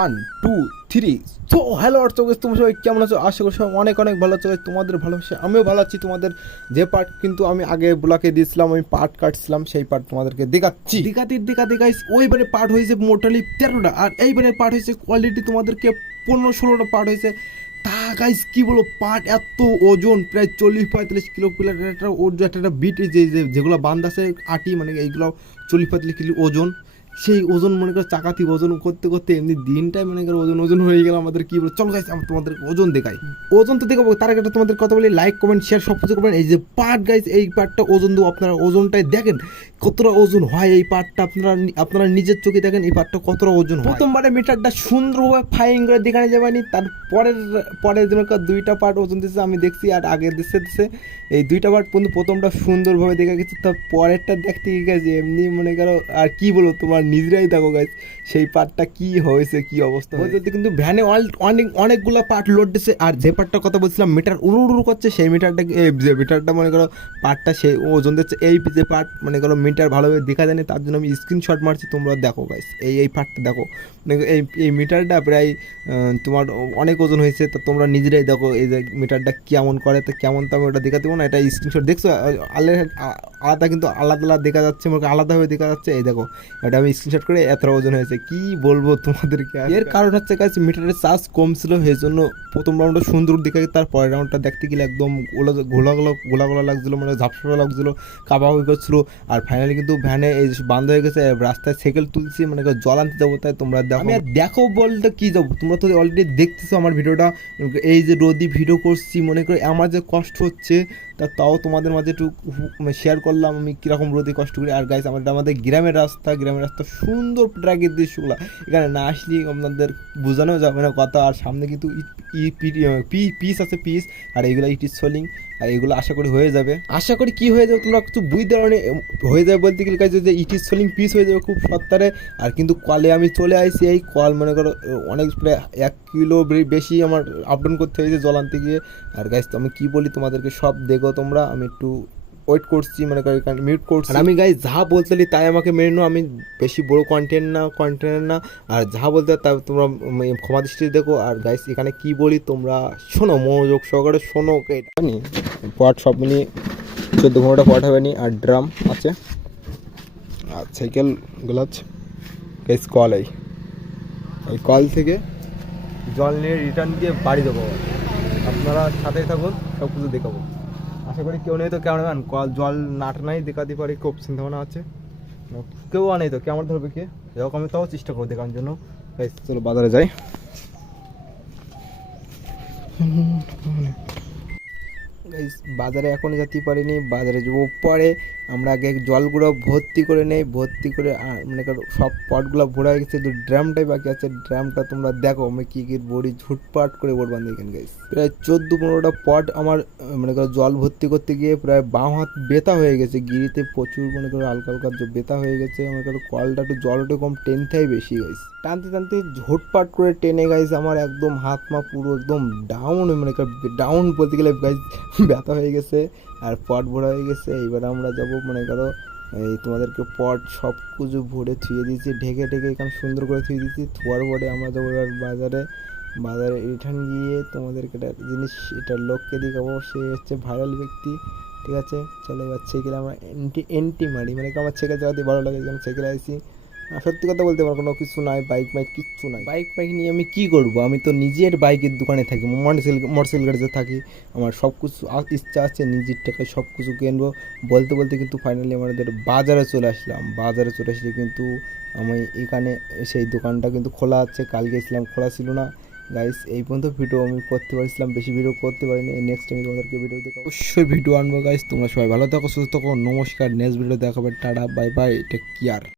1 2 3 তো হ্যালো অর্থক, তোমরা সবাই কেমন আছো? আশা করি সবাই অনেক অনেক ভালো আছো। তোমাদের ভালোবাসা আমিও ভালো আছি। তোমাদের যে পার্ট কিন্তু আমি আগে ব্লকে দিয়েছিলাম, আমি পার্ট কাটছিলাম, সেই পার্ট তোমাদেরকে দেখাচ্ছি। দেখাতে গাইস ওইবারে পার্ট হয়েছে মোটালি 13টা, আর এইবারে পার্ট হয়েছে কোয়ালিটি তোমাদেরকে 15-16টা পার্ট হয়েছে। তা গাইস কি বলো, পার্ট এত ওজন প্রায় 40-45 কিলো একটা ওজন, একটা বিট যেগুলো বান্ধ আছে আটি, মানে এইগুলো 40-45 কিলো ওজন। সেই ওজন মনে করো চাকাতি ওজন করতে করতে এমনি দিনটাই মনে করো ওজন ওজন হয়ে গেল আমাদের। কি বলো, চলো গাইস আমি তোমাদের ওজন দেখাই। ওজন তো দেখাবো, তার আগে তোমাদের কথা বলি, লাইক কমেন্ট শেয়ার সব কিছু করবেন। এই যে পার্ট গাইস, এই পার্টটা ওজন দেবো, আপনারা ওজনটাই দেখেন কতটা ওজন হয় এই পার্টটা। আপনারা নিজের চোখে দেখেন এই পার্টটা কতটা ওজন হয়। প্রথমবারে মিটারটা সুন্দরভাবে ফাইন করে দেখানো যাবেনি, তার পরের দিন দুইটা পার্ট ওজন দিচ্ছে আমি দেখছি, আর আগে দিচ্ছে এই দুইটা পার্ট কিন্তু প্রথমটা সুন্দরভাবে দেখা গেছে, তার পরেরটা দেখতে গেছে এমনি মনে করো। আর কি বলবো, তোমার নিজেরাই দেখো গাইস সেই পার্টটা কি হয়েছে, কি অবস্থা হয়েছে। কিন্তু ভ্যানে অনেকগুলো পার্ট লোড দিচ্ছে, আর যে পার্টটার কথা বলছিলাম মিটার উড়ু করছে, সেই মিটারটা মনে করো পার্টটা সেই ওজন দিচ্ছে। এই যে পার্ট মনে করো মিটার ভালোভাবে দেখা যায়নি, তার জন্য আমি স্ক্রিনশট মারছি, তোমরা দেখো গাইস এই পার্টটা দেখো। মানে এই মিটারটা প্রায় তোমার অনেক ওজন হয়েছে, তো তোমরা নিজেরাই দেখো এই যে মিটারটা কেমন করে। তো কেমন তো আমি ওটা দেখাতে পারবো না, এটা স্ক্রিনশট দেখছো আলাদা, কিন্তু আলাদা দেখা যাচ্ছে, মানে আলাদাভাবে দেখা যাচ্ছে। এই দেখো এটা আমি স্ক্রিনশট করে এত ওজন হয়েছে, কি বলবো তোমাদেরকে। এর কারণ হচ্ছে গাইস মিটারের চার্জ কম ছিল, সেই জন্য প্রথম রাউন্ডটা সুন্দর দেখা গেছে, তার পরের রাউন্ডটা দেখতে গেলে একদম গোলা লাগছিলো, মানে ঝাপসা লাগছিলো, কাবা হয়ে করছিলো। আর ফাইনালি কিন্তু ভ্যানে এই বান্ধ হয়ে গেছে, রাস্তায় সাইকেল তুলছি, মানে জল আনতে যাবো। তাই তোমরা দেখো, আমি আর দেখো বলতে কি যাবো, তোমরা তো অলরেডি দেখতেছো আমার ভিডিওটা। এই যে রোদি ভিডিও করছি, মনে করে আমার যে কষ্ট হচ্ছে, তাও তোমাদের মাঝে একটু শেয়ার করলাম আমি কীরকম রোদে কষ্ট করি। আর গাইস আমাদের গ্রামের রাস্তা সুন্দর প্রাকৃতিক দৃশ্যগুলো, এখানে না আসলে আপনাদের বোঝানো যাবে না কথা। আর সামনে কিন্তু পিস আছে, পিস, আর এইগুলো ইট ইজ সোলিং, আর এগুলো আশা করি হয়ে যাবে। আশা করি কি হয়ে যাবে তোমরা কিছু বুঝতে পারো, হয়ে যাবে বলতে গেলে কাজ যে ইট ইজ সোলিং পিস হয়ে যাবে খুব সত্তরে। আর কিন্তু কলে আমি চলে আসছি, এই কল মনে করো অনেক প্রায় 1 কিলো বেশি আমার আপ ডাউন করতে হয়েছে জল আনতে গিয়ে। আর গাইস তো আমি কি বলি তোমাদেরকে সব দেখো তোমরা, আমি একটু ওয়েট করছি, মানে মিউট করছি। আর আমি গাইস যা বলতেলি তাই আমাকে মেনে নাও, আমি বেশি বড় কন্টেন্ট না, আর যা বলতে তাই তোমরা ক্ষমা দৃষ্টি দেখো। আর গাইস এখানে কি বলি তোমরা শোনো, মনোযোগ সহকারে শোনো। পট সব মিলিয়ে 14-15টা পট হবে নি, আর ড্রাম আছে, আর সাইকেল গ্লাচ গাইস। কল এই কল থেকে জল নিয়ে রিটার্ন দিয়ে বাড়ি দেবো। আপনারা সাথেই থাকুন, সব কিছু দেখাবো। আশা করি কেউ নেই তো ক্যামেরাম্যান, জল নাট নাই দেখাতে পারি, খুব চিন্তা ভাবনা আছে। কেউ নেই তো ক্যামেরা ধরবে কে, এরকম আমি তাও চেষ্টা করবো দেখানোর জন্য। চলো বাজারে যাই। বাজারে এখনও যেতে পারিনি, বাজারে যাবো পরে। আমরা আগে জলগুলো ভর্তি করে নেই, ভর্তি করে মনে করো সব পটগুলো ভরা হয়ে গেছে, ড্রামটাই বাকি আছে। ড্রামটা তোমরা দেখো আমি কী বড়ি ঝুটপাট করে বড় বান্ধি এখানে গাইস। প্রায় 14-15টা পট আমার মনে করো জল ভর্তি করতে গিয়ে প্রায় বাঁ হাত ব্যথা হয়ে গেছে, গিরিতে প্রচুর মনে করো হালকা ব্যথা হয়ে গেছে। মনে করো কলটা একটু জলটা কম টেনটাই বেশি গাইস, টানতে ঝুটপাট করে টেনে গাইস আমার একদম হাত মা পুরো একদম ডাউন, মানে ডাউন বলতে গেলে গাইস ব্যথা হয়ে গেছে, আর পট ভরা হয়ে গেছে। এইবার আমরা যাবো মনে করো এই তোমাদেরকে পট সব কিছু ভরে থুয়ে দিয়েছি, ঢেকে এখানে সুন্দর করে থুয়ে দিয়েছি। থোয়ার পরে আমরা যাবো এবার বাজারে রিটার্ন গিয়ে তোমাদেরকে একটা জিনিস এটা লোককে দেখাবো, সে হচ্ছে ভাইরাল ব্যক্তি, ঠিক আছে। চলো এবার সাইকেলে আমরা এন্টি মারি, মানে আমার সাইকেল চালাতে ভালো লাগে, আমি সাইকেলে আসি। সত্যি কথা বলতে আমার কোনো কিছু নাই, বাইক কিচ্ছু নাই। বাইক নিয়ে আমি কি করবো, আমি তো নিজের বাইকের দোকানে থাকি, মোটরসাইকেল গাড়িতে থাকি। আমার সব কিছু ইচ্ছা আছে নিজের টাকায় সব কিছু কিনবো। বলতে কিন্তু ফাইনালি আমাদের বাজারে চলে আসলাম। বাজারে চলে আসলে কিন্তু আমি এখানে সেই দোকানটা কিন্তু খোলা আছে, কাল গেছিলাম খোলা ছিল না গাইস। এই পর্যন্ত ভিডিও আমি করতে পারছিলাম, বেশি ভিডিও করতে পারিনি। নেক্সট টাইম তোমাদেরকে ভিডিও দেখো, অবশ্যই ভিডিও আনবো গাইস। তোমরা সবাই ভালো থাকো, সুস্থ থাকো, নমস্কার। নেক্সট ভিডিও দেখাবে, ta ta bye bye, take care.